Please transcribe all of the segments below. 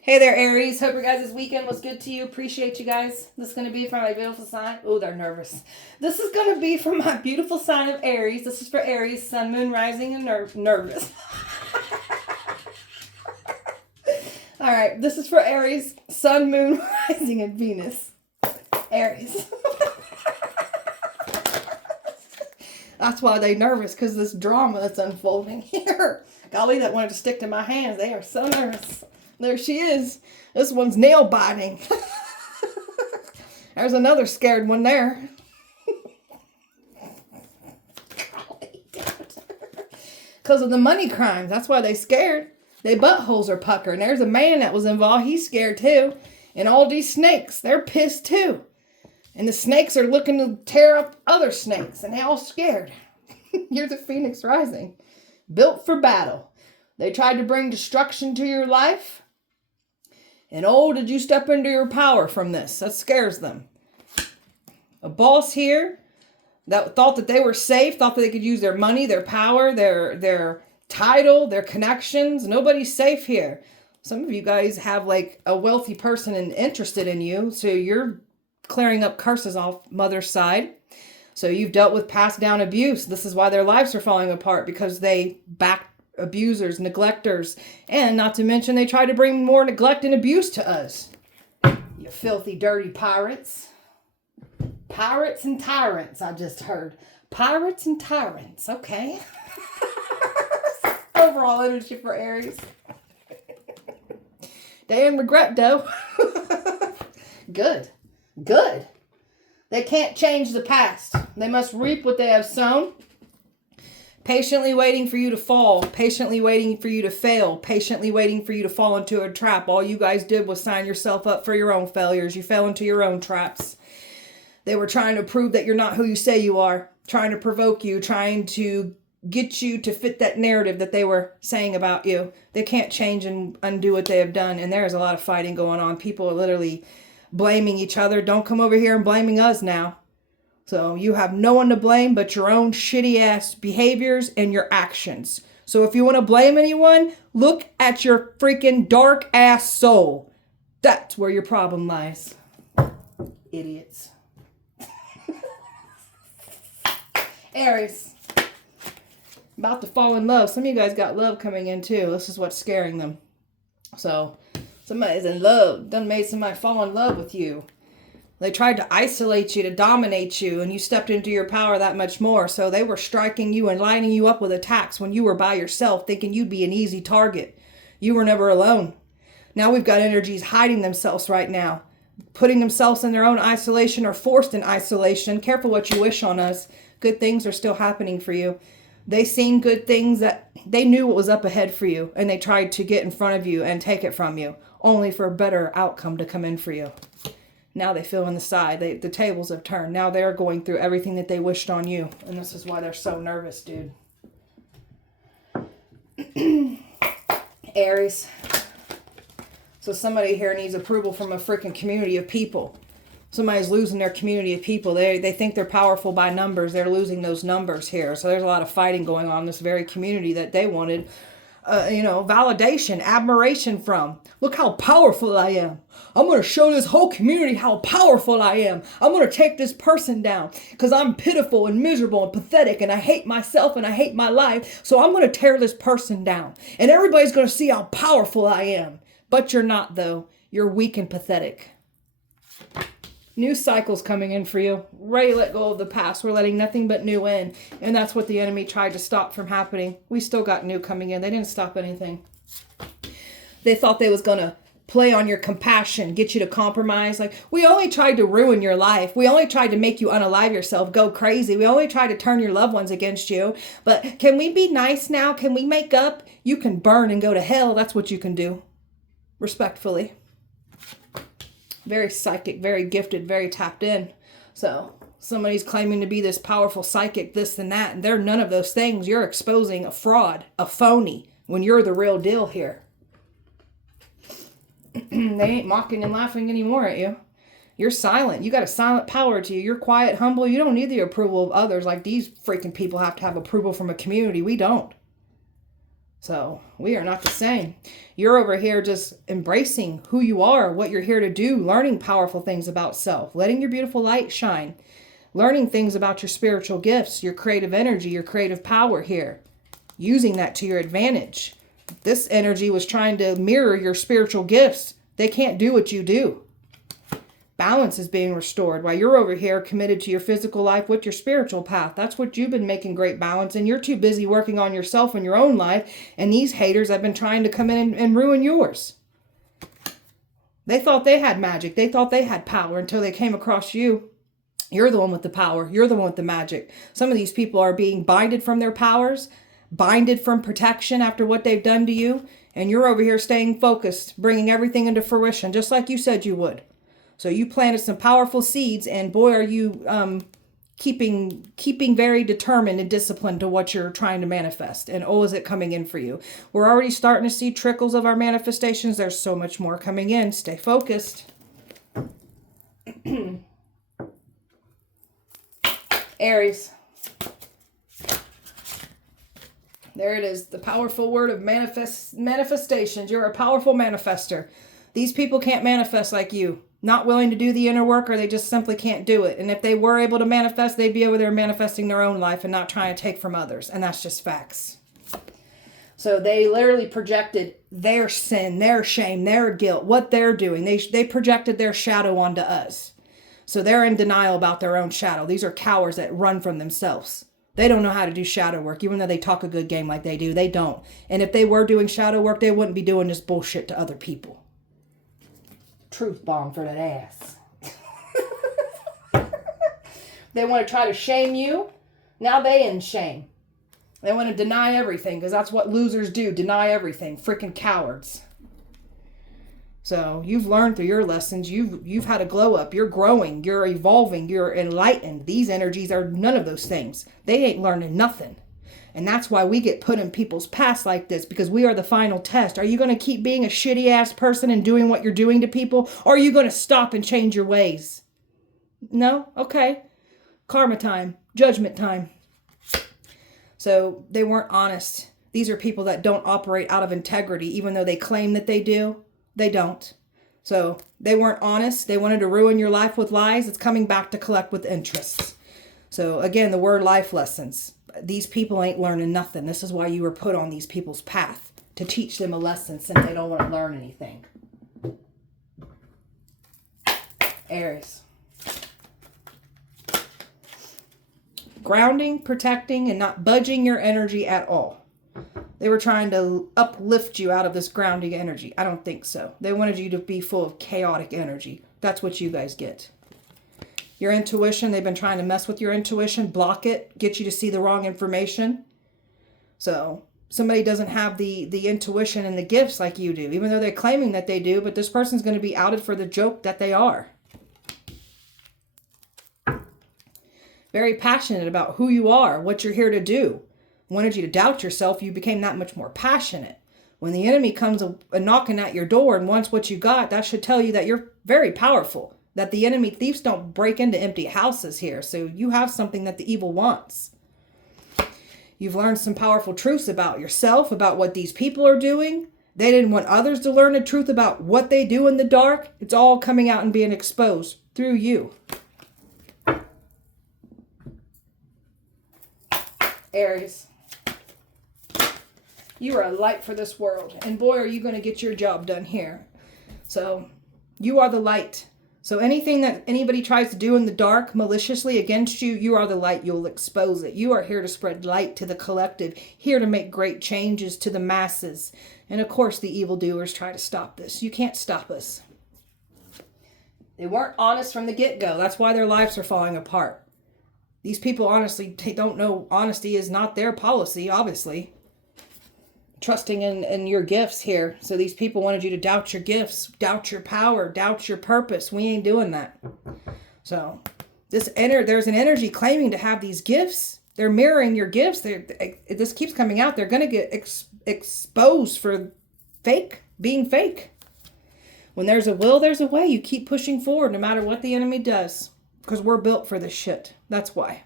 Hey there, Aries. Hope your guys' weekend was good to you. Appreciate you guys. This is going to be for my beautiful sign. Oh, they're nervous. This is going to be for my beautiful sign of Aries. This is for Aries, Sun, Moon, Rising, and nervous. All right, this is for Aries, Sun, Moon, Rising, and Venus. Aries. That's why they're nervous, because this drama that's unfolding here. Golly, that wanted to stick to my hands. They are so nervous. There she is. This one's nail biting. There's another scared one there. Because of the money crimes. That's why they scared. They buttholes are puckering. There's a man that was involved. He's scared too. And all these snakes, they're pissed too. And the snakes are looking to tear up other snakes. And they all scared. You're the Phoenix Rising. Built for battle. They tried to bring destruction to your life. And oh, did you step into your power from this? That scares them. A boss here that thought that they were safe, thought that they could use their money, their power, their title, their connections. Nobody's safe here. Some of you guys have like a wealthy person and interested in you. So you're clearing up curses off mother's side. So you've dealt with passed down abuse. This is why their lives are falling apart, because they backed abusers, neglectors, and not to mention they try to bring more neglect and abuse to us. You filthy, dirty pirates. Pirates and tyrants, I just heard. Pirates and tyrants, okay. Overall energy for Aries. They ain't regret though. Good. Good. They can't change the past. They must reap what they have sown. Patiently waiting for you to fall, patiently waiting for you to fail, patiently waiting for you to fall into a trap. All you guys did was sign yourself up for your own failures. You fell into your own traps. They were trying to prove that you're not who you say you are, trying to provoke you, trying to get you to fit that narrative that they were saying about you. They can't change and undo what they have done, and there is a lot of fighting going on. People are literally blaming each other. Don't come over here and blaming us now. So you have no one to blame but your own shitty ass behaviors and your actions. So if you want to blame anyone, look at your freaking dark ass soul. That's where your problem lies. Idiots. Aries. About to fall in love. Some of you guys got love coming in too. This is what's scaring them. So somebody's in love. Done made somebody fall in love with you. They tried to isolate you, to dominate you, and you stepped into your power that much more. So they were striking you and lining you up with attacks when you were by yourself, thinking you'd be an easy target. You were never alone. Now we've got energies hiding themselves right now, putting themselves in their own isolation or forced in isolation. Careful what you wish on us. Good things are still happening for you. They seen good things that they knew what was up ahead for you, and they tried to get in front of you and take it from you, only for a better outcome to come in for you. Now they feel on the side. The tables have turned. Now they're going through everything that they wished on you. And this is why they're so nervous, dude. Aries. So somebody here needs approval from a freaking community of people. Somebody's losing their community of people. They think they're powerful by numbers. They're losing those numbers here. So there's a lot of fighting going on in this very community that they wanted validation, admiration from. Look how powerful I am. I'm going to show this whole community how powerful I am. I'm going to take this person down because I'm pitiful and miserable and pathetic and I hate myself and I hate my life. So I'm going to tear this person down and everybody's going to see how powerful I am. But you're not though. You're weak and pathetic. New cycles coming in for you. Ready to let go of the past. We're letting nothing but new in. And that's what the enemy tried to stop from happening. We still got new coming in. They didn't stop anything. They thought they was going to play on your compassion, get you to compromise. Like, we only tried to ruin your life. We only tried to make you unalive yourself, go crazy. We only tried to turn your loved ones against you. But can we be nice now? Can we make up? You can burn and go to hell. That's what you can do. Respectfully. Very psychic, very gifted, very tapped in. So somebody's claiming to be this powerful psychic, this and that, and they're none of those things. You're exposing a fraud, a phony, when you're the real deal here. They ain't mocking and laughing anymore at you. You're silent. You got a silent power to you. You're quiet, humble. You don't need the approval of others like these freaking people have to have approval from a community. We don't. So we are not the same. You're over here just embracing who you are, what you're here to do, learning powerful things about self, letting your beautiful light shine, learning things about your spiritual gifts, your creative energy, your creative power here, using that to your advantage. This energy was trying to mirror your spiritual gifts. They can't do what you do. Balance is being restored while you're over here committed to your physical life with your spiritual path. That's what you've been making great balance, and you're too busy working on yourself and your own life, and these haters have been trying to come in and ruin yours. They thought they had magic. They thought they had power until they came across you. You're the one with the power. You're the one with the magic. Some of these people are being binded from their powers, binded from protection after what they've done to you, and you're over here staying focused, bringing everything into fruition, just like you said you would. So you planted some powerful seeds, and boy, are you keeping very determined and disciplined to what you're trying to manifest. And oh, is it coming in for you? We're already starting to see trickles of our manifestations. There's so much more coming in. Stay focused. Aries. There it is. The powerful word of manifestations. You're a powerful manifester. These people can't manifest like you. Not willing to do the inner work, or they just simply can't do it. And if they were able to manifest, they'd be over there manifesting their own life and not trying to take from others. And that's just facts. So they literally projected their sin, their shame, their guilt, what they're doing. They projected their shadow onto us. So they're in denial about their own shadow. These are cowards that run from themselves. They don't know how to do shadow work, even though they talk a good game like they do. They don't. And if they were doing shadow work, they wouldn't be doing this bullshit to other people. Truth bomb for that ass. They want to try to shame you. Now they in shame. They want to deny everything, because that's what losers do. Deny everything. Freaking cowards. So you've learned through your lessons. You've had a glow up. You're growing. You're evolving. You're enlightened. These energies are none of those things. They ain't learning nothing. And that's why we get put in people's past like this, because we are the final test. Are you going to keep being a shitty ass person and doing what you're doing to people? Or are you going to stop and change your ways? No? Okay. Karma time. Judgment time. So they weren't honest. These are people that don't operate out of integrity, even though they claim that they do. They don't. So they weren't honest. They wanted to ruin your life with lies. It's coming back to collect with interest. So again, the word life lessons. These people ain't learning nothing. This is why you were put on these people's path, to teach them a lesson, since they don't want to learn anything. Aries. Grounding, protecting, and not budging your energy at all. They were trying to uplift you out of this grounding energy. I don't think so. They wanted you to be full of chaotic energy. That's what you guys get. Your intuition, they've been trying to mess with your intuition, block it, get you to see the wrong information. So somebody doesn't have the intuition and the gifts like you do, even though they're claiming that they do, but this person's going to be outed for the joke that they are. Very passionate about who you are, what you're here to do. Wanted you to doubt yourself, you became that much more passionate. When the enemy comes a knocking at your door and wants what you got, that should tell you that you're very powerful. That the enemy thieves don't break into empty houses here. So you have something that the evil wants. You've learned some powerful truths about yourself, about what these people are doing. They didn't want others to learn the truth about what they do in the dark. It's all coming out and being exposed through you. Aries. You are a light for this world. And boy, are you going to get your job done here. So you are the light. So anything that anybody tries to do in the dark maliciously against you, you are the light. You'll expose it. You are here to spread light to the collective, here to make great changes to the masses. And of course, the evildoers try to stop this. You can't stop us. They weren't honest from the get-go. That's why their lives are falling apart. These people, honestly, they don't know honesty is not their policy, obviously. Trusting in your gifts here. So these people wanted you to doubt your gifts, doubt your power, doubt your purpose. We ain't doing that. So there's an energy claiming to have these gifts. They're mirroring your gifts. This keeps coming out. They're going to get exposed for being fake. When there's a will, there's a way. You keep pushing forward no matter what the enemy does. Because we're built for this shit. That's why.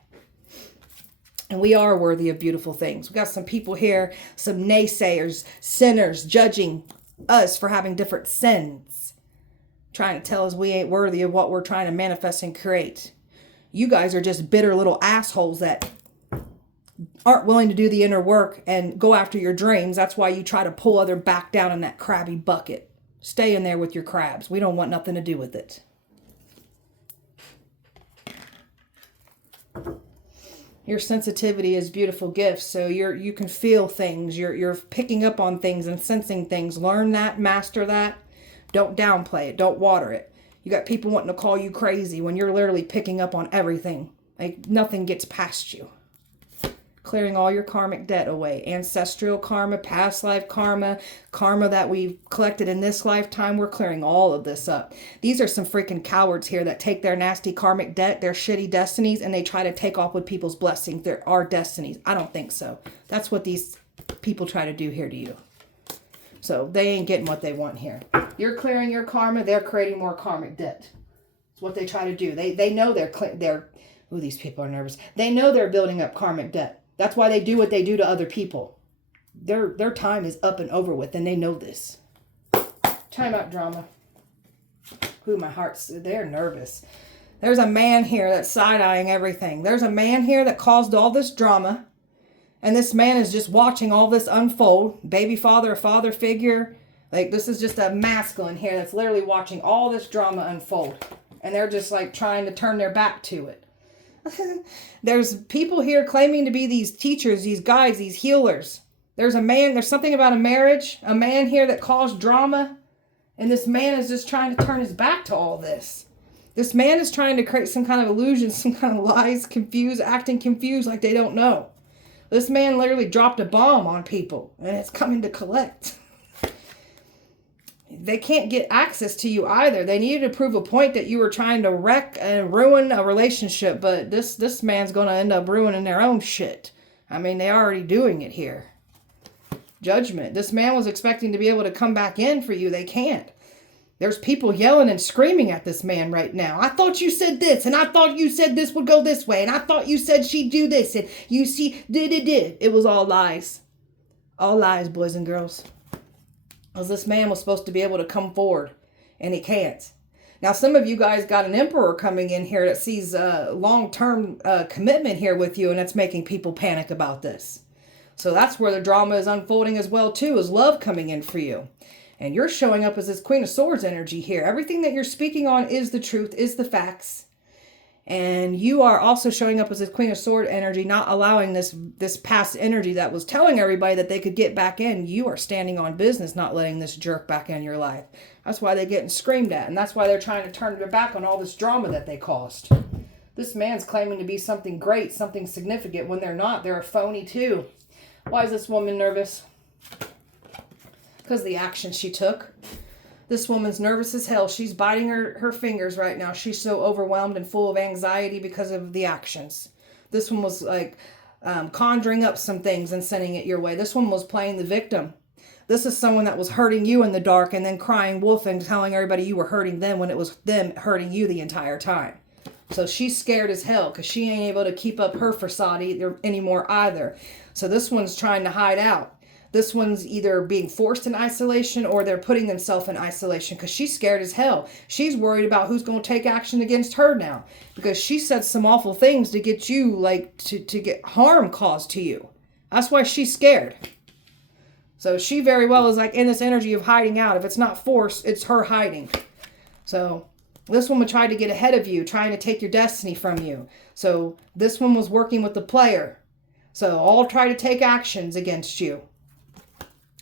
And we are worthy of beautiful things. We got some people here, some naysayers, sinners, judging us for having different sins. Trying to tell us we ain't worthy of what we're trying to manifest and create. You guys are just bitter little assholes that aren't willing to do the inner work and go after your dreams. That's why you try to pull other back down in that crabby bucket. Stay in there with your crabs. We don't want nothing to do with it. Your sensitivity is beautiful gifts. So you can feel things. You're picking up on things and sensing things. Learn that, master that. Don't downplay it. Don't water it. You got people wanting to call you crazy when you're literally picking up on everything. Like nothing gets past you. Clearing all your karmic debt away. Ancestral karma, past life karma, karma that we've collected in this lifetime. We're clearing all of this up. These are some freaking cowards here that take their nasty karmic debt, their shitty destinies, and they try to take off with people's blessings. There are destinies. I don't think so. That's what these people try to do here to you. So they ain't getting what they want here. You're clearing your karma. They're creating more karmic debt. That's what they try to do. They know they're ooh, these people are nervous. They know they're building up karmic debt. That's why they do what they do to other people. Their time is up and over with, and they know this. Time out drama. Ooh, my heart's, they're nervous. There's a man here that's side-eyeing everything. There's a man here that caused all this drama, and this man is just watching all this unfold. Baby father, a father figure. Like, this is just a masculine here that's literally watching all this drama unfold. And they're just, like, trying to turn their back to it. There's people here claiming to be these teachers, these guides, these healers. There's something about a marriage, a man here that caused drama, and this man is just trying to turn his back to all this. This man is trying to create some kind of illusion, some kind of lies, acting confused like they don't know. This man literally dropped a bomb on people, and it's coming to collect. They can't get access to you either. They needed to prove a point that you were trying to wreck and ruin a relationship, but this man's going to end up ruining their own shit. I mean, they're already doing it here. Judgment. This man was expecting to be able to come back in for you. They can't. There's people yelling and screaming at this man right now. I thought you said this, and I thought you said this would go this way, and I thought you said she'd do this, and you see, did. It was all lies. All lies, boys and girls. Because this man was supposed to be able to come forward, and he can't. Now, some of you guys got an emperor coming in here that sees long-term commitment here with you, and it's making people panic about this. So that's where the drama is unfolding as well, too, is love coming in for you. And you're showing up as this Queen of Swords energy here. Everything that you're speaking on is the truth, is the facts. And you are also showing up as this Queen of Swords energy, not allowing this past energy that was telling everybody that they could get back in. You are standing on business, not letting this jerk back in your life. That's why they're getting screamed at. And that's why they're trying to turn their back on all this drama that they caused. This man's claiming to be something great, something significant, when they're not. They're a phony too. Why is this woman nervous? Because of the action she took. This woman's nervous as hell. She's biting her fingers right now. She's so overwhelmed and full of anxiety because of the actions. This one was like conjuring up some things and sending it your way. This one was playing the victim. This is someone that was hurting you in the dark and then crying wolf and telling everybody you were hurting them when it was them hurting you the entire time. So she's scared as hell because she ain't able to keep up her facade anymore either. So this one's trying to hide out. This one's either being forced in isolation or they're putting themselves in isolation because she's scared as hell. She's worried about who's going to take action against her now because she said some awful things to get you, like, to get harm caused to you. That's why she's scared. So she very well is like in this energy of hiding out. If it's not force, it's her hiding. So this woman tried to get ahead of you, trying to take your destiny from you. So this one was working with the player. So all try to take actions against you.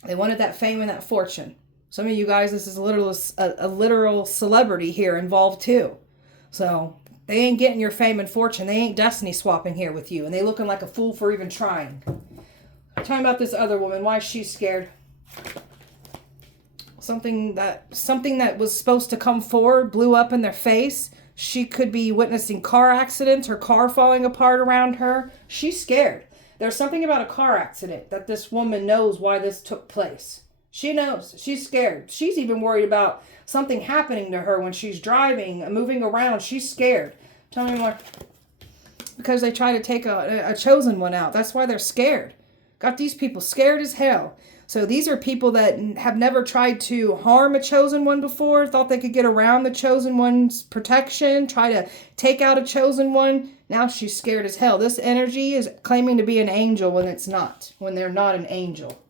They wanted that fame and that fortune. Some of you guys, this is a literal celebrity here involved too. So they ain't getting your fame and fortune. They ain't destiny swapping here with you. And they looking like a fool for even trying. Talking about this other woman. Why is she scared? Something that was supposed to come forward blew up in their face. She could be witnessing car accidents, her car falling apart around her. She's scared. There's something about a car accident that this woman knows why this took place. She knows. She's scared. She's even worried about something happening to her when she's driving, moving around. She's scared. Tell me more. because they try to take a chosen one out. That's why they're scared. Got these people scared as hell. So these are people that have never tried to harm a chosen one before, thought they could get around the chosen one's protection, try to take out a chosen one. Now she's scared as hell. This energy is claiming to be an angel when it's not, when they're not an angel.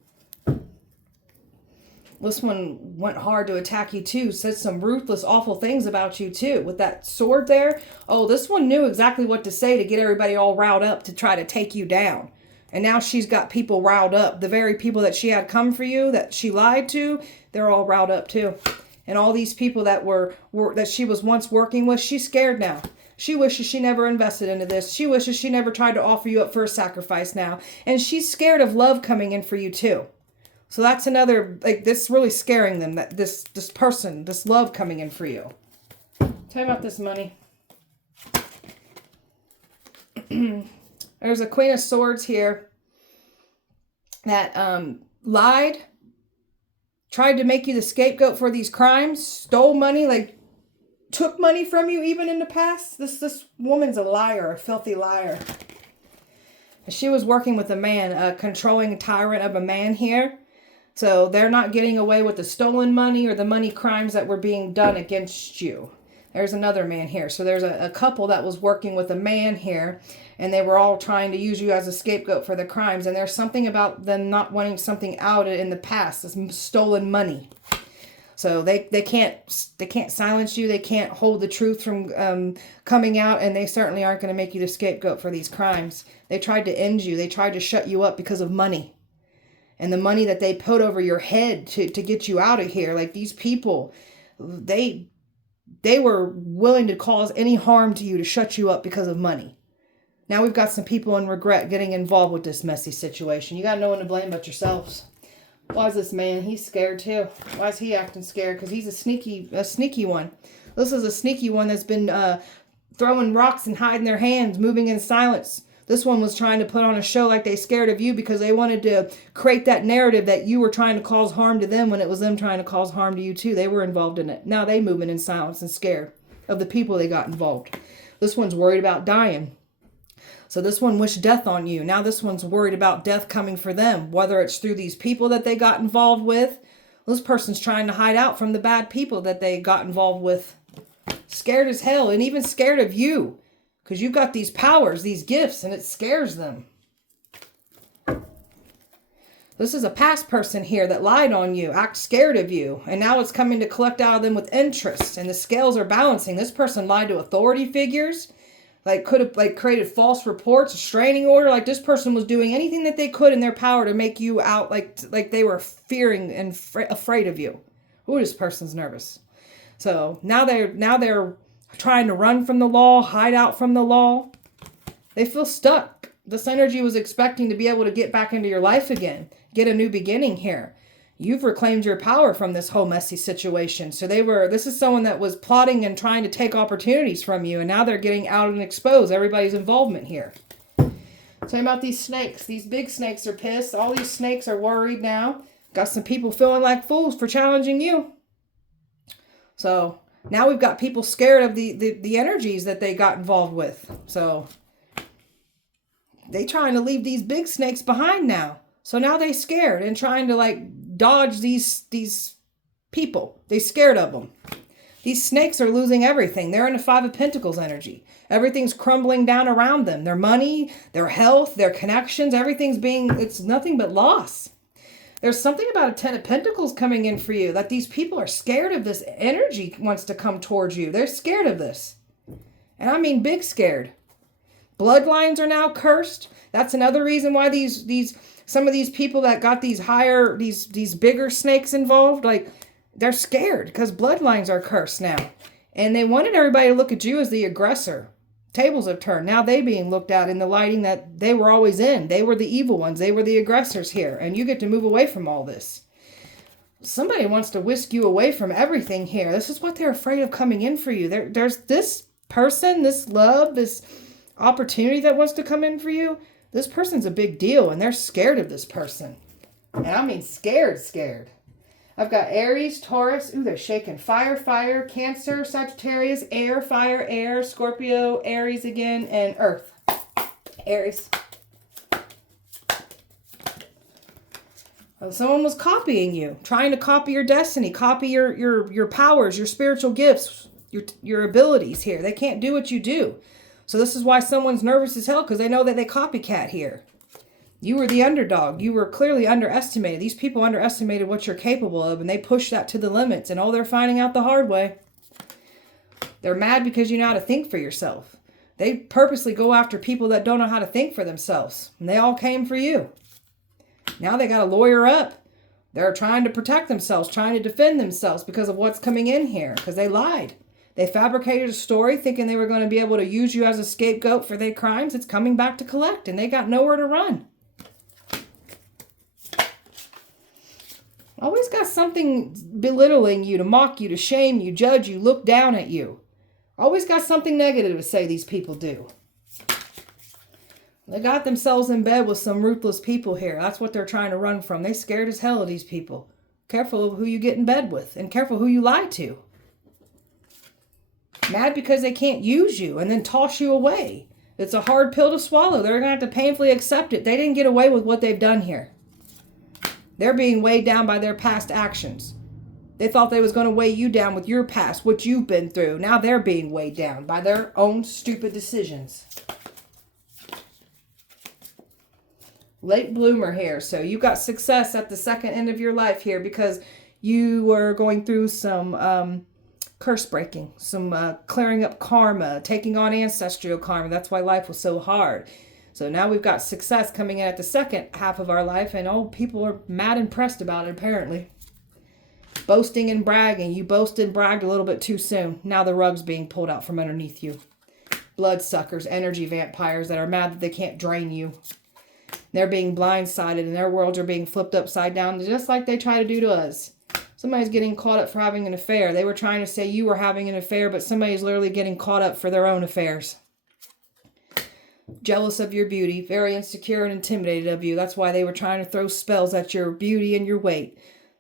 This one went hard to attack you too. Said some ruthless, awful things about you too. With that sword there. Oh, this one knew exactly what to say to get everybody all riled up to try to take you down. And now she's got people riled up. The very people that she had come for you, that she lied to, they're all riled up too. And all these people that that she was once working with, she's scared now. She wishes she never invested into this. She wishes she never tried to offer you up for a sacrifice now. And she's scared of love coming in for you too. So that's another, like, this really scaring them, that this person, this love coming in for you. Tell me about this money. There's a Queen of Swords here that lied, tried to make you the scapegoat for these crimes, stole money, like took money from you even in the past. This woman's a liar, a filthy liar. She was working with a man, a controlling tyrant of a man here. So they're not getting away with the stolen money or the money crimes that were being done against you. There's another man here. So there's a couple that was working with a man here, and they were all trying to use you as a scapegoat for the crimes. And there's something about them not wanting something out in the past, this stolen money. So they can't silence you. They can't hold the truth from coming out, and they certainly aren't going to make you the scapegoat for these crimes. They tried to end you. They tried to shut you up because of money. And the money that they put over your head to get you out of here. Like these people, they were willing to cause any harm to you to shut you up because of money. Now we've got some people in regret getting involved with this messy situation. You got no one to blame but yourselves. Why is this man? He's scared too. Why is he acting scared? Because he's a sneaky one. This is a sneaky one that's been throwing rocks and hiding their hands, moving in silence. This one was trying to put on a show like they scared of you because they wanted to create that narrative that you were trying to cause harm to them when it was them trying to cause harm to you too. They were involved in it. Now they moving in silence and scared of the people they got involved. This one's worried about dying. So this one wished death on you. Now this one's worried about death coming for them, whether it's through these people that they got involved with. This person's trying to hide out from the bad people that they got involved with. Scared as hell, and even scared of you. Because you've got these powers, these gifts, and it scares them. This is a past person here that lied on you, act scared of you, and now it's coming to collect out of them with interest, and the scales are balancing. This person lied to authority figures, like could have created false reports, a restraining order. Like this person was doing anything that they could in their power to make you out like they were fearing and afraid of you. Ooh, this person's nervous. So now they're trying to run from the law, hide out from the law. They feel stuck. This energy was expecting to be able to get back into your life again, get a new beginning here. You've reclaimed your power from this whole messy situation. So this is someone that was plotting and trying to take opportunities from you, and now they're getting out and expose everybody's involvement here. Tell me about these snakes. These big snakes are pissed. All these snakes are worried now. Got some people feeling like fools for challenging you. So now we've got people scared of the energies that they got involved with. So they trying to leave these big snakes behind now. So now they scared and trying to dodge these people. They scared of them. These snakes are losing everything. They're in the Five of Pentacles energy. Everything's crumbling down around them. Their money, their health, their connections, it's nothing but loss. There's something about a Ten of Pentacles coming in for you, that these people are scared of this energy wants to come towards you. They're scared of this. And I mean big scared. Bloodlines are now cursed. That's another reason why some of these people that got these bigger snakes involved, they're scared because bloodlines are cursed now. And they wanted everybody to look at you as the aggressor. Tables have turned. Now they being looked at in the lighting that they were always in. They were the evil ones. They were the aggressors here. And you get to move away from all this. Somebody wants to whisk you away from everything here. This is what they're afraid of coming in for you. There's this person, this love, this opportunity that wants to come in for you. This person's a big deal, and they're scared of this person. And I mean scared. I've got Aries, Taurus. Ooh, they're shaking. Fire, Cancer, Sagittarius, air, fire, air, Scorpio, Aries again, and Earth. Aries. Someone was copying you, trying to copy your destiny, copy your powers, your spiritual gifts, your abilities here. They can't do what you do. So this is why someone's nervous as hell, because they know that they copycat here. You were the underdog. You were clearly underestimated. These people underestimated what you're capable of, and they pushed that to the limits, and oh, they're finding out the hard way. They're mad because you know how to think for yourself. They purposely go after people that don't know how to think for themselves, and they all came for you. Now they got to lawyer up. They're trying to protect themselves, trying to defend themselves because of what's coming in here, because they lied. They fabricated a story thinking they were going to be able to use you as a scapegoat for their crimes. It's coming back to collect, and they got nowhere to run. Always got something belittling you, to mock you, to shame you, judge you, look down at you. Always got something negative to say, these people do. They got themselves in bed with some ruthless people here. That's what they're trying to run from. They scared as hell of these people. Careful of who you get in bed with, and careful who you lie to. Mad because they can't use you and then toss you away. It's a hard pill to swallow. They're going to have to painfully accept it. They didn't get away with what they've done here. They're being weighed down by their past actions. They thought they was going to weigh you down with your past, what you've been through. Now they're being weighed down by their own stupid decisions. Late bloomer here. So you got success at the second end of your life here because you were going through some curse breaking, some clearing up karma, taking on ancestral karma. That's why life was so hard. So now we've got success coming in at the second half of our life, and oh, people are mad impressed about it apparently. Boasting and bragging. You boasted and bragged a little bit too soon. Now the rug's being pulled out from underneath you. Bloodsuckers, energy vampires that are mad that they can't drain you. They're being blindsided, and their worlds are being flipped upside down, just like they try to do to us. Somebody's getting caught up for having an affair. They were trying to say you were having an affair, but somebody's literally getting caught up for their own affairs. Jealous of your beauty, very insecure and intimidated of you. That's why they were trying to throw spells at your beauty and your weight.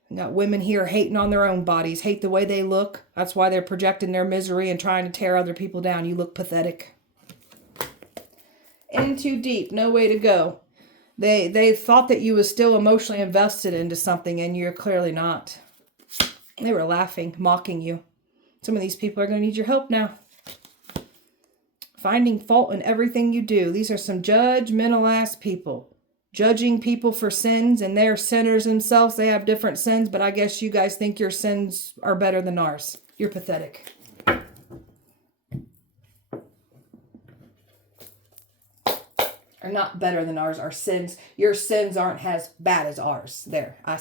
You got women here hating on their own bodies, hate the way they look. That's why they're projecting their misery and trying to tear other people down. You look pathetic. In too deep, no way to go. They thought that you was still emotionally invested into something, and you're clearly not. They were laughing, mocking you. Some of these people are going to need your help now. Finding fault in everything you do. These are some judgmental ass people. Judging people for sins, and they're sinners themselves. They have different sins, but I guess you guys think your sins are better than ours. You're pathetic. Are not better than ours. Our sins, your sins aren't as bad as ours. There, I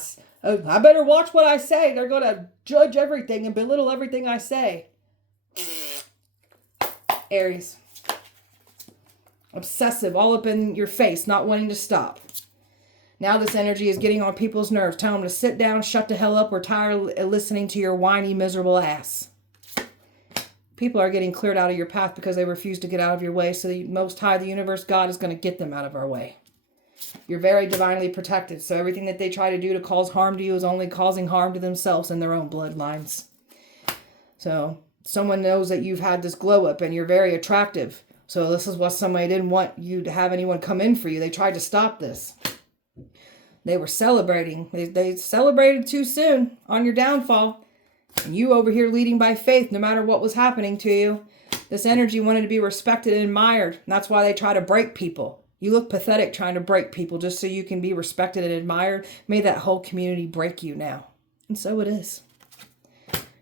better watch what I say. They're going to judge everything and belittle everything I say. Aries. Obsessive, all up in your face, not wanting to stop. Now this energy is getting on people's nerves. Tell them to sit down, shut the hell up. We're tired of listening to your whiny, miserable ass. People are getting cleared out of your path because they refuse to get out of your way. So the Most High, the universe, God is going to get them out of our way. You're very divinely protected. So everything that they try to do to cause harm to you is only causing harm to themselves and their own bloodlines. So someone knows that you've had this glow up and you're very attractive. So this is what somebody didn't want you to have anyone come in for you. They tried to stop this. They were celebrating. They celebrated too soon on your downfall. And you over here leading by faith, no matter what was happening to you. This energy wanted to be respected and admired. And that's why they try to break people. You look pathetic trying to break people just so you can be respected and admired. May that whole community break you now. And so it is.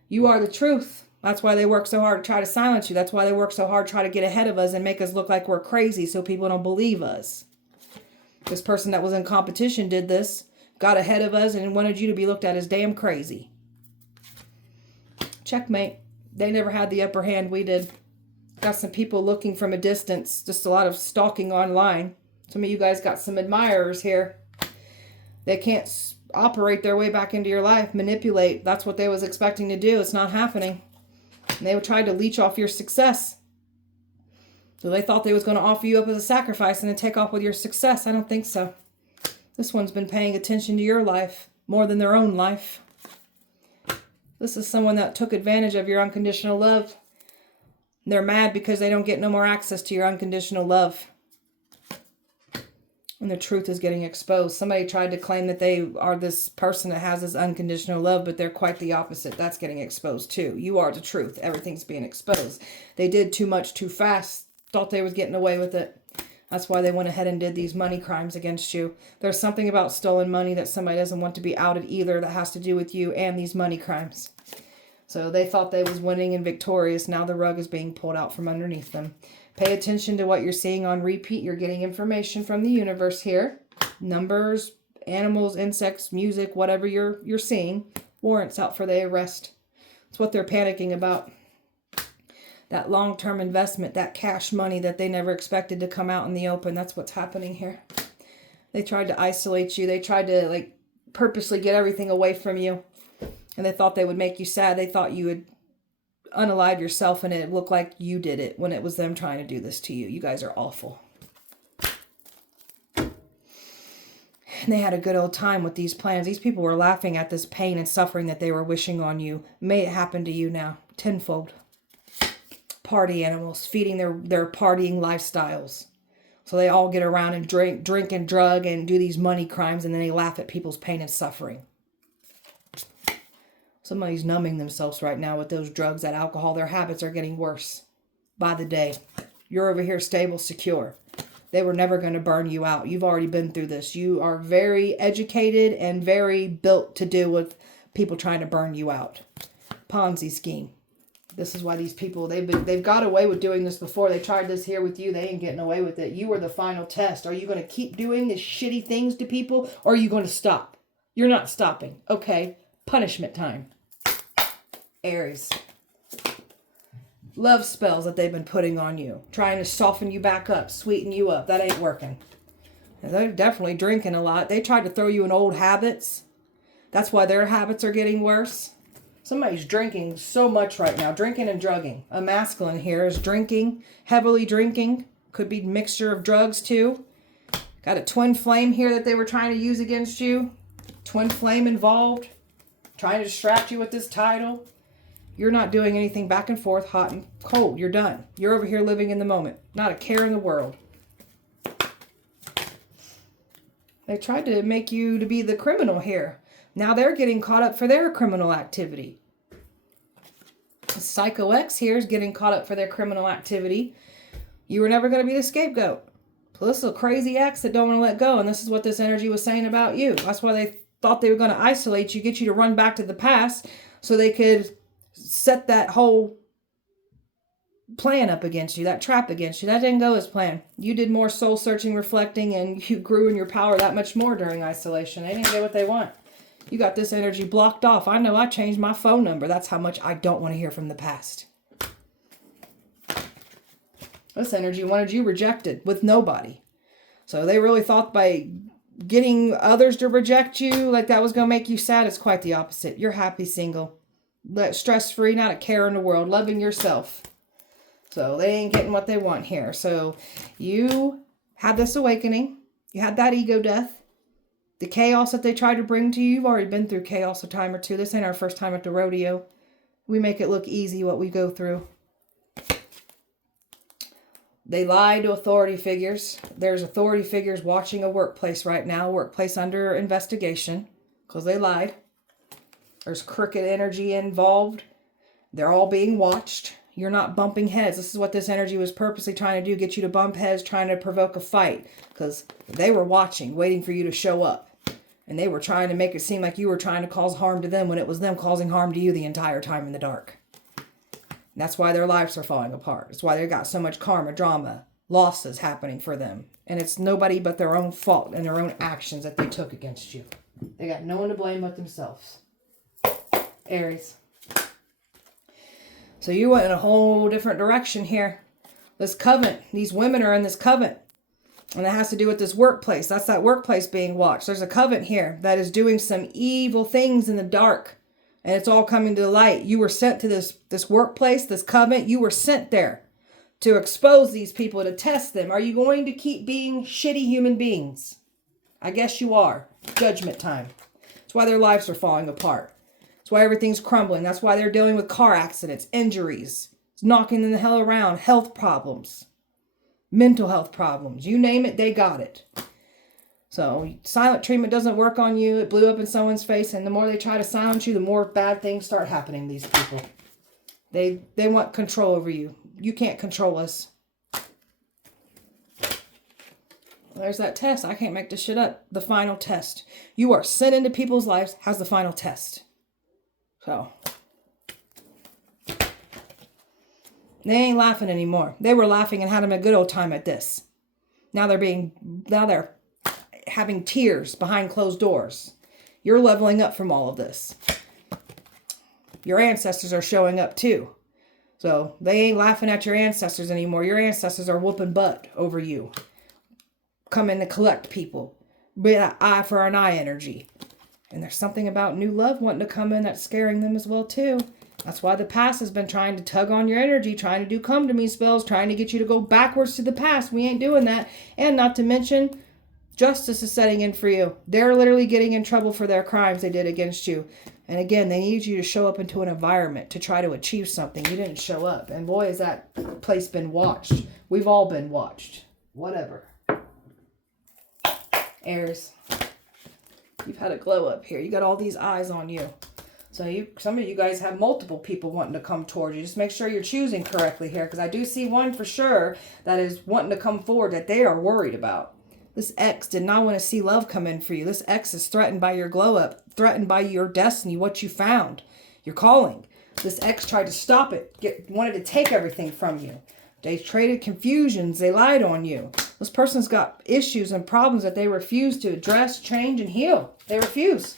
You are the truth. That's why they work so hard to try to silence you. That's why they work so hard to try to get ahead of us and make us look like we're crazy so people don't believe us. This person that was in competition did this, got ahead of us, and wanted you to be looked at as damn crazy. Checkmate. They never had the upper hand. We did. Got some people looking from a distance. Just a lot of stalking online. Some of you guys got some admirers here. They can't operate their way back into your life. Manipulate. That's what they was expecting to do. It's not happening. And they tried to leech off your success. So they thought they was going to offer you up as a sacrifice and then take off with your success. I don't think so. This one's been paying attention to your life more than their own life. This is someone that took advantage of your unconditional love. They're mad because they don't get no more access to your unconditional love. And the truth is getting exposed. Somebody tried to claim that they are this person that has this unconditional love, but they're quite the opposite. That's getting exposed too. You are the truth. Everything's being exposed. They did too much too fast. Thought they was getting away with it. That's why they went ahead and did these money crimes against you. There's something about stolen money that somebody doesn't want to be outed either that has to do with you and these money crimes. So they thought they was winning and victorious. Now the rug is being pulled out from underneath them. Pay attention to what you're seeing on repeat. You're getting information from the universe here. Numbers, animals, insects, music, whatever you're seeing. Warrants out for the arrest. It's what they're panicking about. That long-term investment, that cash money that they never expected to come out in the open. That's what's happening here. They tried to isolate you. They tried to like purposely get everything away from you. And they thought they would make you sad. They thought you would unalive yourself and it looked like you did it when it was them trying to do this to you. You guys are awful. And they had a good old time with these plans. These people were laughing at this pain and suffering that they were wishing on you. May it happen to you now, tenfold. Party animals, feeding their partying lifestyles. So they all get around and drink and drug and do these money crimes, and then they laugh at people's pain and suffering. Somebody's numbing themselves right now with those drugs, that alcohol. Their habits are getting worse by the day. You're over here stable, secure. They were never going to burn you out. You've already been through this. You are very educated and very built to deal with people trying to burn you out. Ponzi scheme. This is why these people, they've got away with doing this before. They tried this here with you. They ain't getting away with it. You were the final test. Are you going to keep doing these shitty things to people, or are you going to stop? You're not stopping. Okay. Punishment time. Aries. Love spells that they've been putting on you. Trying to soften you back up, sweeten you up. That ain't working. And they're definitely drinking a lot. They tried to throw you in old habits. That's why their habits are getting worse. Somebody's drinking so much right now. Drinking and drugging. A masculine here is drinking. Heavily drinking. Could be a mixture of drugs too. Got a twin flame here that they were trying to use against you. Twin flame involved. Trying to distract you with this title. You're not doing anything back and forth, hot and cold. You're done. You're over here living in the moment. Not a care in the world. They tried to make you to be the criminal here. Now they're getting caught up for their criminal activity. Psycho X here is getting caught up for their criminal activity. You were never going to be the scapegoat. So this is a crazy ex that don't want to let go. And this is what this energy was saying about you. That's why they thought they were going to isolate you, get you to run back to the past so they could set that whole plan up against you, that trap against you. That didn't go as planned. You did more soul searching, reflecting, and you grew in your power that much more during isolation. They didn't get what they want. You got this energy blocked off. I know I changed my phone number. That's how much I don't want to hear from the past. This energy wanted you rejected with nobody. So they really thought by getting others to reject you, like that was going to make you sad. It's quite the opposite. You're happy single. Stress-free, not a care in the world. Loving yourself. So they ain't getting what they want here. So you had this awakening. You had that ego death. The chaos that they tried to bring to you, you've already been through chaos a time or two. This ain't our first time at the rodeo. We make it look easy what we go through. They lied to authority figures. There's authority figures watching a workplace right now. Workplace under investigation. Because they lied. There's crooked energy involved. They're all being watched. You're not bumping heads. This is what this energy was purposely trying to do. Get you to bump heads, trying to provoke a fight. Because they were watching, waiting for you to show up. And they were trying to make it seem like you were trying to cause harm to them when it was them causing harm to you the entire time in the dark. And that's why their lives are falling apart. It's why they got so much karma, drama, losses happening for them. And it's nobody but their own fault and their own actions that they took against you. They got no one to blame but themselves. Aries. So you went in a whole different direction here. This covenant. These women are in this covenant. And that has to do with this workplace. That's that workplace being watched. There's a covenant here that is doing some evil things in the dark. And it's all coming to the light. You were sent to this workplace, this covenant. You were sent there to expose these people, to test them. Are you going to keep being shitty human beings? I guess you are. Judgment time. That's why their lives are falling apart. That's why everything's crumbling. That's why they're dealing with car accidents, injuries. It's knocking them the hell around. Health problems. Mental health problems. You name it, they got it. So silent treatment doesn't work on you. It blew up in someone's face, and the more they try to silence you, the more bad things start happening to these people. They want control over you. You can't control us. There's that test. I can't make this shit up. The final test. You are sent into people's lives has the final test. So they ain't laughing anymore. They were laughing and having a good old time at this. Now they're having tears behind closed doors. You're leveling up from all of this. Your ancestors are showing up too. So they ain't laughing at your ancestors anymore. Your ancestors are whooping butt over you. Coming to collect people. Be that eye for an eye energy. And there's something about new love wanting to come in that's scaring them as well too. That's why the past has been trying to tug on your energy, trying to do come to me spells, trying to get you to go backwards to the past. We ain't doing that. And not to mention, justice is setting in for you. They're literally getting in trouble for their crimes they did against you. And again, they need you to show up into an environment to try to achieve something. You didn't show up. And boy, has that place been watched. We've all been watched. Whatever. Aries, you've had a glow up here. You got all these eyes on you. So some of you guys have multiple people wanting to come towards you. Just make sure you're choosing correctly here, because I do see one for sure that is wanting to come forward that they are worried about. This ex did not want to see love come in for you. This ex is threatened by your glow up, threatened by your destiny, what you found, your calling. This ex tried to stop it, wanted to take everything from you. They traded confusions. They lied on you. This person's got issues and problems that they refuse to address, change, and heal. They refuse.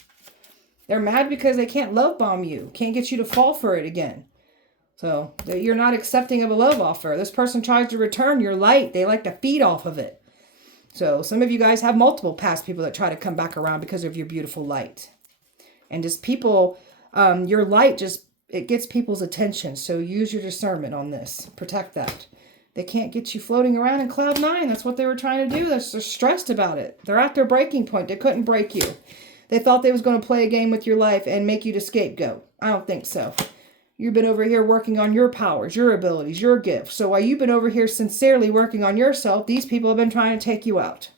They're mad because they can't love bomb you. Can't get you to fall for it again. So you're not accepting of a love offer. This person tries to return your light. They like to feed off of it. So some of you guys have multiple past people that try to come back around because of your beautiful light. And just people, your light just, it gets people's attention. So use your discernment on this. Protect that. They can't get you floating around in cloud 9. That's what they were trying to do. They're stressed about it. They're at their breaking point. They couldn't break you. They thought they was going to play a game with your life and make you the scapegoat. I don't think so. You've been over here working on your powers, your abilities, your gifts. So while you've been over here sincerely working on yourself, these people have been trying to take you out.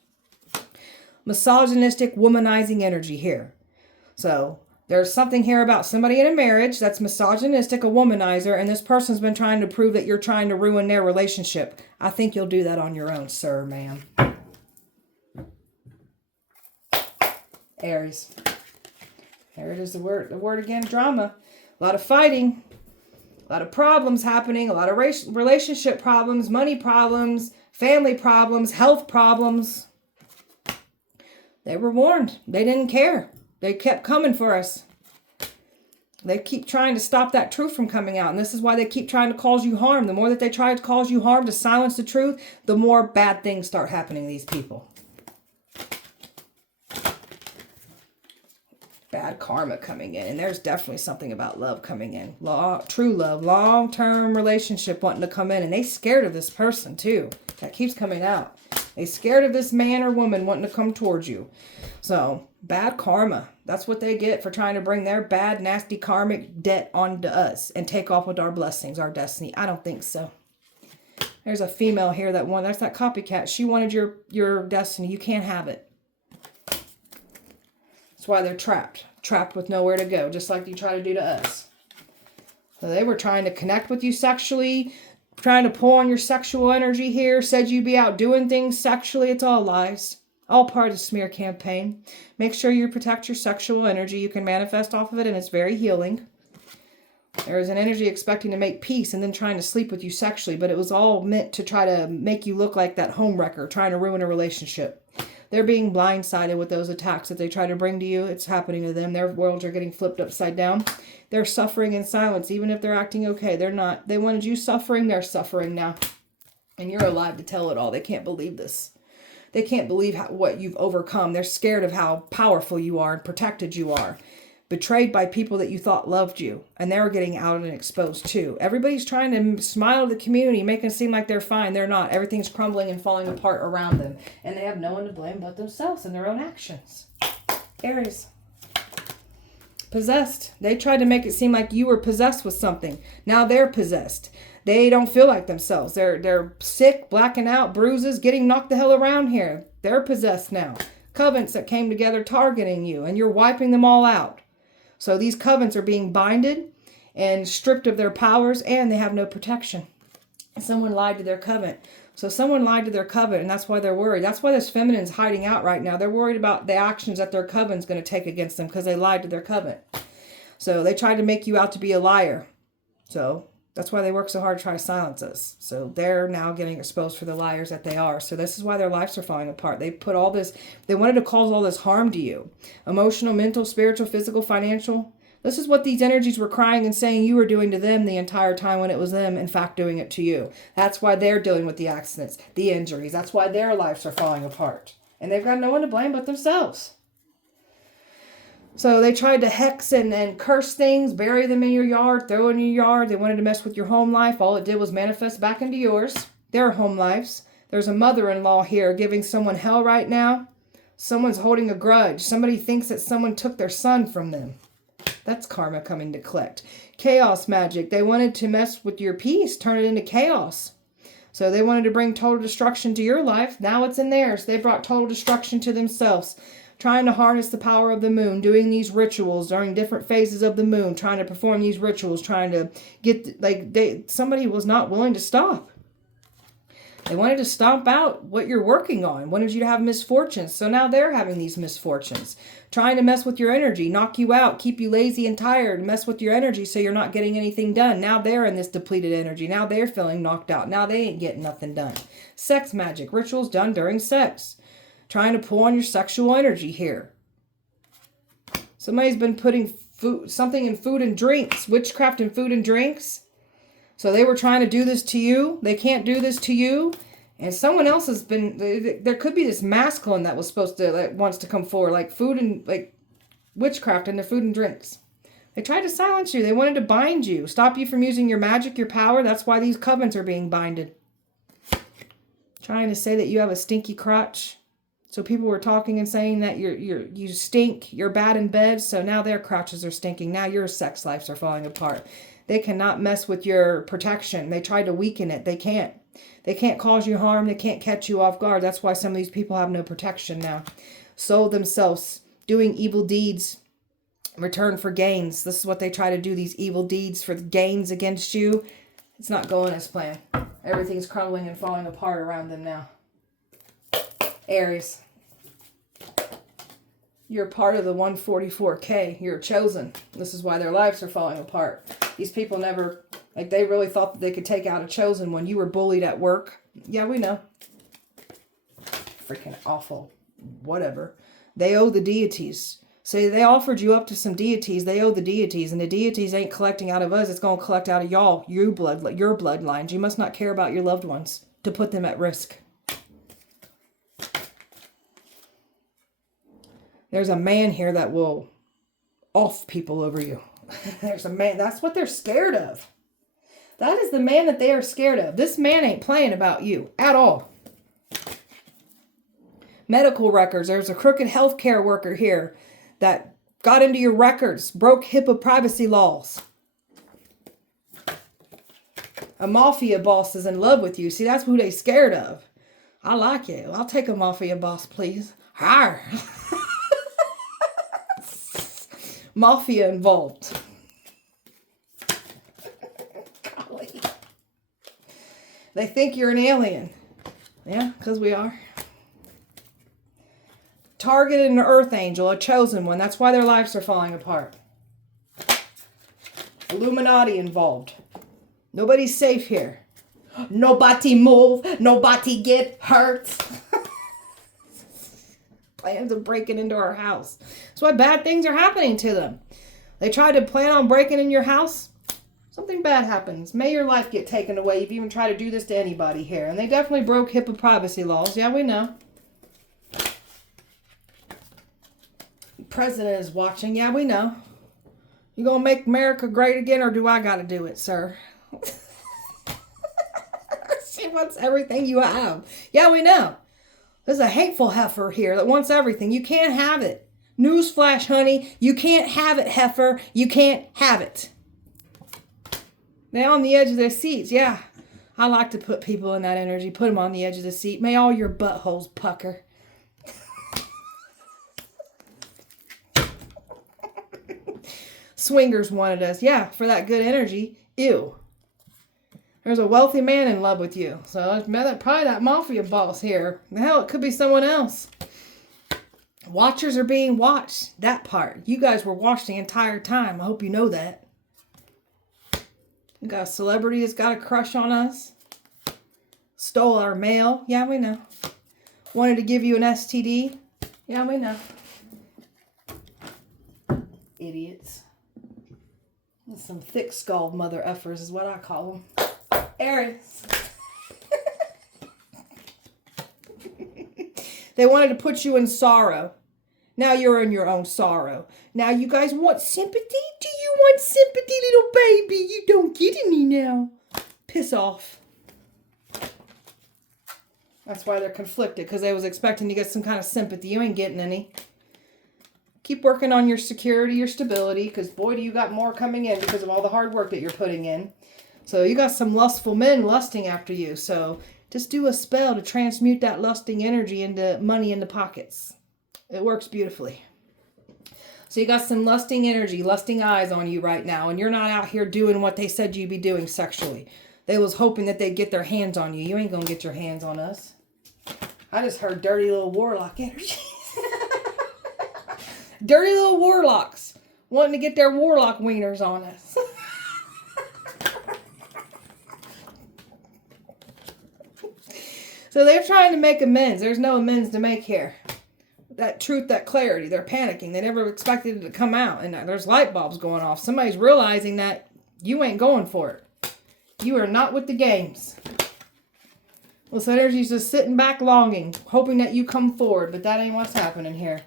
Misogynistic, womanizing energy here. So there's something here about somebody in a marriage that's misogynistic, a womanizer, and this person's been trying to prove that you're trying to ruin their relationship. I think you'll do that on your own, sir, ma'am. Aries. There it is, the word again, drama. A lot of fighting, a lot of problems happening, a lot of relationship problems, money problems, family problems, health problems. They were warned. They didn't care. They kept coming for us. They keep trying to stop that truth from coming out. And this is why they keep trying to cause you harm. The more that they try to cause you harm to silence the truth, the more bad things start happening to these people. Bad karma coming in. And there's definitely something about love coming in. True love, long-term relationship wanting to come in. And they scared of this person too. That keeps coming out. They scared of this man or woman wanting to come towards you. So, bad karma. That's what they get for trying to bring their bad, nasty karmic debt onto us and take off with our blessings, our destiny. I don't think so. There's a female here that won. That's that copycat. She wanted your destiny. You can't have it. That's why they're trapped. Trapped with nowhere to go, just like you try to do to us. So they were trying to connect with you sexually, trying to pull on your sexual energy here, said you'd be out doing things sexually. It's all lies. All part of the smear campaign. Make sure you protect your sexual energy. You can manifest off of it, and it's very healing. There is an energy expecting to make peace and then trying to sleep with you sexually, but it was all meant to try to make you look like that homewrecker, trying to ruin a relationship. They're being blindsided with those attacks that they try to bring to you. It's happening to them. Their worlds are getting flipped upside down. They're suffering in silence, even if they're acting okay. They're not. They wanted you suffering. They're suffering now. And you're alive to tell it all. They can't believe this. They can't believe what you've overcome. They're scared of how powerful you are and protected you are. Betrayed by people that you thought loved you. And they're getting out and exposed too. Everybody's trying to smile to the community, making it seem like they're fine. They're not. Everything's crumbling and falling apart around them. And they have no one to blame but themselves and their own actions. Aries. Possessed. They tried to make it seem like you were possessed with something. Now they're possessed. They don't feel like themselves. They're sick, blacking out, bruises, getting knocked the hell around here. They're possessed now. covens that came together targeting you, and you're wiping them all out. So these covens are being binded and stripped of their powers, and they have no protection. Someone lied to their coven. So someone lied to their coven, and that's why they're worried. That's why this feminine's hiding out right now. They're worried about the actions that their coven's going to take against them because they lied to their coven. So they tried to make you out to be a liar. So that's why they work so hard to try to silence us. So they're now getting exposed for the liars that they are. So this is why their lives are falling apart. They put all this, they wanted to cause all this harm to you. Emotional, mental, spiritual, physical, financial. This is what these energies were crying and saying you were doing to them the entire time when it was them, in fact, doing it to you. That's why they're dealing with the accidents, the injuries. That's why their lives are falling apart. And they've got no one to blame but themselves. So they tried to hex and curse things, bury them in your yard, throw in your yard. They wanted to mess with your home life. All it did was manifest back into yours, their home lives. There's a mother-in-law here giving someone hell right now. Someone's holding a grudge. Somebody thinks that someone took their son from them. That's karma coming to collect. Chaos magic. They wanted to mess with your peace, turn it into chaos. So they wanted to bring total destruction to your life. Now it's in theirs. They brought total destruction to themselves. Trying to harness the power of the moon, doing these rituals during different phases of the moon, trying to perform these rituals, trying to get, somebody was not willing to stop. They wanted to stomp out what you're working on, wanted you to have misfortunes. So now they're having these misfortunes, trying to mess with your energy, knock you out, keep you lazy and tired, mess with your energy so you're not getting anything done. Now they're in this depleted energy. Now they're feeling knocked out. Now they ain't getting nothing done. Sex magic, rituals done during sex. Trying to pull on your sexual energy here. Somebody's been putting something in food and drinks. Witchcraft in food and drinks. So they were trying to do this to you. They can't do this to you. And someone else has been... There could be this masculine that was supposed to... that wants to come forward. Like food and... like witchcraft in the food and drinks. They tried to silence you. They wanted to bind you. Stop you from using your magic, your power. That's why these covens are being binded. Trying to say that you have a stinky crotch. So people were talking and saying that you stink, you're bad in bed, so now their crotches are stinking. Now your sex lives are falling apart. They cannot mess with your protection. They tried to weaken it. They can't. They can't cause you harm. They can't catch you off guard. That's why some of these people have no protection now. Sold themselves, doing evil deeds, return for gains. This is what they try to do, these evil deeds for gains against you. It's not going as planned. Everything's crumbling and falling apart around them now. Aries, you're part of the 144K. You're chosen. This is why their lives are falling apart. These people never, like, they really thought that they could take out a chosen one. You were bullied at work. Yeah, we know. Freaking awful. Whatever. They owe the deities. Say they offered you up to some deities. They owe the deities, and the deities ain't collecting out of us. It's going to collect out of y'all, your bloodlines. You must not care about your loved ones to put them at risk. There's a man here that will off people over you. There's a man. That's what they're scared of. That is the man that they are scared of. This man ain't playing about you at all. Medical records. There's a crooked healthcare worker here that got into your records, broke HIPAA privacy laws. A mafia boss is in love with you. See, that's who they scared of. I like you. I'll take a mafia boss, please. Arr. Mafia involved. Golly. They think you're an alien. Yeah, because we are. Targeted an earth angel, a chosen one. That's why their lives are falling apart. Illuminati involved. Nobody's safe here. Nobody move. Nobody get hurt. Plans of breaking into our house. That's why bad things are happening to them. They tried to plan on breaking in your house. Something bad happens. May your life get taken away. You've even tried to do this to anybody here. And they definitely broke HIPAA privacy laws. Yeah, we know. The president is watching. Yeah, we know. You gonna make America great again, or do I gotta do it, sir? She wants everything you have. Yeah, we know. There's a hateful heifer here that wants everything. You can't have it. Newsflash, honey. You can't have it, heifer. You can't have it. They're on the edge of their seats. Yeah. I like to put people in that energy. Put them on the edge of the seat. May all your buttholes pucker. Swingers wanted us. Yeah, for that good energy. Ew. There's a wealthy man in love with you. So probably that mafia boss here. The hell, it could be someone else. Watchers are being watched. That part. You guys were watched the entire time. I hope you know that. We got a celebrity that's got a crush on us. Stole our mail. Yeah, we know. Wanted to give you an STD. Yeah, we know. Idiots. Some thick-skulled mother effers is what I call them. Aries. They wanted to put you in sorrow. Now you're in your own sorrow. Now you guys want sympathy? Do you want sympathy, little baby? You don't get any now. Piss off. That's why they're conflicted, because they was expecting to get some kind of sympathy. You ain't getting any. Keep working on your security, your stability, because boy, do you got more coming in because of all the hard work that you're putting in. So you got some lustful men lusting after you. So just do a spell to transmute that lusting energy into money in the pockets. It works beautifully. So you got some lusting energy, lusting eyes on you right now. And you're not out here doing what they said you'd be doing sexually. They was hoping that they'd get their hands on you. You ain't going to get your hands on us. I just heard dirty little warlock energy. Dirty little warlocks wanting to get their warlock wieners on us. So they're trying to make amends. There's no amends to make here. That truth, that clarity, they're panicking. They never expected it to come out. And there's light bulbs going off. Somebody's realizing that you ain't going for it. You are not with the games. Well, so energy's just sitting back longing, hoping that you come forward. But that ain't what's happening here.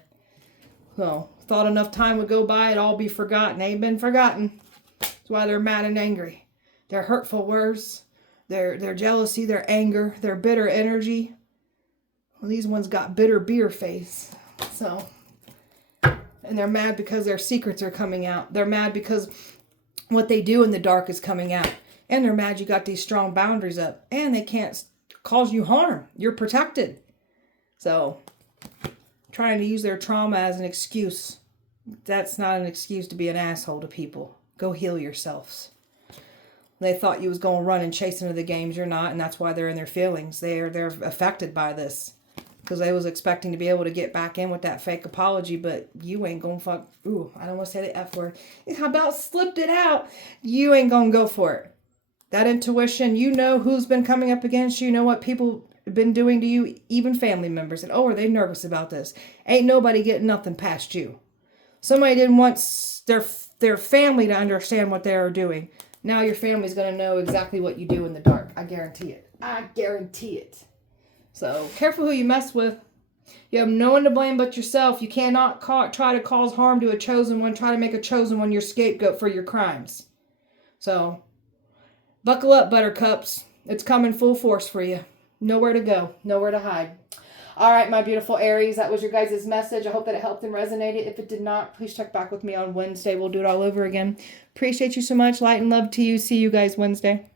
So, thought enough time would go by, it'd all be forgotten. Ain't been forgotten. That's why they're mad and angry. Their hurtful words, their jealousy, their anger, their bitter energy. Well, these ones got bitter beer face. So, and they're mad because their secrets are coming out. They're mad because what they do in the dark is coming out. And they're mad you got these strong boundaries up. And they can't cause you harm. You're protected. So, trying to use their trauma as an excuse. That's not an excuse to be an asshole to people. Go heal yourselves. They thought you was going to run and chase into the games. You're not, and that's why they're in their feelings. They're affected by this. Because they was expecting to be able to get back in with that fake apology, but you ain't going to fuck... Ooh, I don't want to say the F word. How about slipped it out? You ain't going to go for it. That intuition, you know who's been coming up against you. You know what people have been doing to you, even family members. And, oh, are they nervous about this? Ain't nobody getting nothing past you. Somebody didn't want their family to understand what they were doing. Now your family's going to know exactly what you do in the dark. I guarantee it. I guarantee it. So, careful who you mess with. You have no one to blame but yourself. You cannot try to cause harm to a chosen one. Try to make a chosen one your scapegoat for your crimes. So, buckle up, buttercups. It's coming full force for you. Nowhere to go. Nowhere to hide. All right, my beautiful Aries. That was your guys' message. I hope that it helped and resonated. If it did not, please check back with me on Wednesday. We'll do it all over again. Appreciate you so much. Light and love to you. See you guys Wednesday.